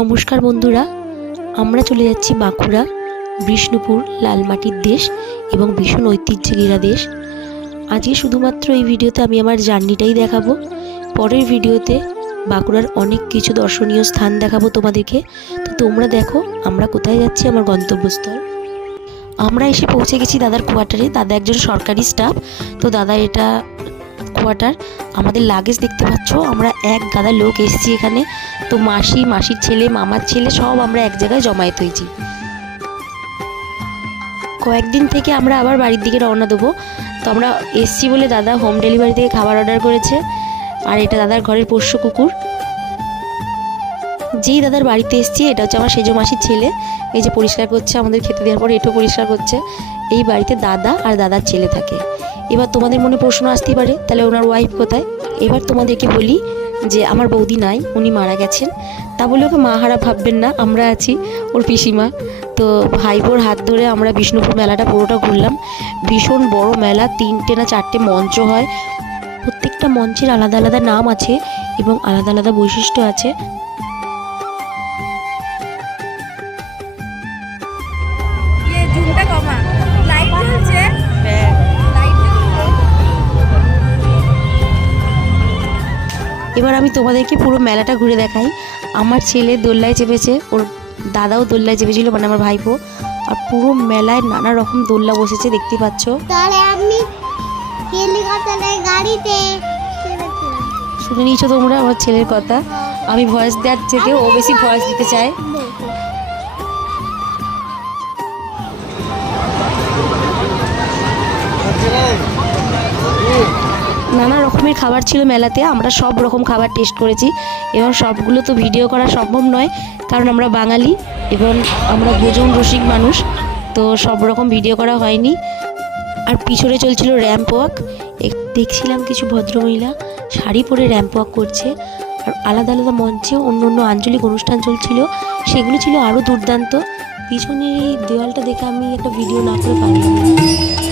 নমস্কার বন্ধুরা, আমরা চলে যাচ্ছি বাঁকুড়া, বিষ্ণুপুর, লালমাটির দেশ এবং ভীষণ ঐতিহ্যে দেশ। আজকে শুধুমাত্র এই ভিডিওতে আমি আমার জার্নিটাই দেখাবো। পরের ভিডিওতে বাঁকুড়ার অনেক কিছু দর্শনীয় স্থান দেখাবো তোমাদেরকে। তো তোমরা দেখো আমরা কোথায় যাচ্ছি, আমার গন্তব্যস্থল। আমরা এসে পৌঁছে গেছি দাদার কোয়ার্টারে। দাদা একজন সরকারি স্টাফ, তো দাদা এটা কোয়ার্টার। আমাদের লাগেজ দেখতে পাচ্ছ, আমরা এক গাদা লোক এসেছি এখানে। তো মাসির ছেলে, মামার ছেলে সব আমরা এক জায়গায় জমায়েত হয়েছি। কয়েকদিন থেকে আমরা আবার বাড়ির দিকে রওনা দেবো। তো আমরা এসছি বলে দাদা হোম ডেলিভারি থেকে খাবার অর্ডার করেছে। আর এটা দাদার ঘরের পোষ্য কুকুর। যেই দাদার বাড়িতে এসছি, এটা হচ্ছে আমার সেজো মাসির ছেলে। এই যে পরিষ্কার করছে, আমাদের খেতে দেওয়ার পরে এটাও পরিষ্কার করছে। এই বাড়িতে দাদা আর দাদার ছেলে থাকে। এবার তোমাদের মনে প্রশ্ন আসতেই পারে, তাহলে ওনার ওয়াইফ কোথায়? এবার তোমাদেরকে বলি যে আমার বৌদি নাই, উনি মারা গেছেন। তা বলে ওকে মা হারা ভাববেন না, আমরা আছি, ওর পিসিমা। তো ভাই বোর হাত ধরে আমরা বিষ্ণুপুর মেলাটা পুরোটা ঘুরলাম। ভীষণ বড় মেলা, 3টে না 4টে মঞ্চ হয়। প্রত্যেকটা মঞ্চের আলাদা আলাদা নাম আছে এবং আলাদা আলাদা বৈশিষ্ট্য আছে। এবার আমি তোমাদেরকে পুরো মেলাটা ঘুরে দেখাই। আমার ছেলে দোল্লায় চেপেছে, ওর দাদাও দোল্লায় চেপেছিল, মানে আমার ভাইপো। আর পুরো মেলায় নানা রকম দোল্লা বসেছে, দেখতে পাচ্ছ। শুনে নিয়েছো তোমরা আমার ছেলের কথা। আমি ভয়েস দেওয়ার যেতে ও বেশি ভয়েস দিতে চায়। নানা রকমের খাবার ছিল মেলাতে, আমরা সব রকম খাবার টেস্ট করেছি এবং সবগুলো তো ভিডিও করা সম্ভব নয়, কারণ আমরা বাঙালি এবং আমরা ভোজন রসিক মানুষ, তো সব রকম ভিডিও করা হয়নি। আর পিছনে চলছিল র্যাম্প ওয়াক। দেখছিলাম কিছু ভদ্রমহিলা শাড়ি পরে র্যাম্প ওয়াক করছে। আর আলাদা আলাদা মঞ্চে অন্য অন্য আঞ্চলিক অনুষ্ঠান চলছিল, সেগুলো ছিল আরও দুর্দান্ত। পিছনের এই দেওয়ালটা দেখে আমি একটা ভিডিও না করে পারলাম না।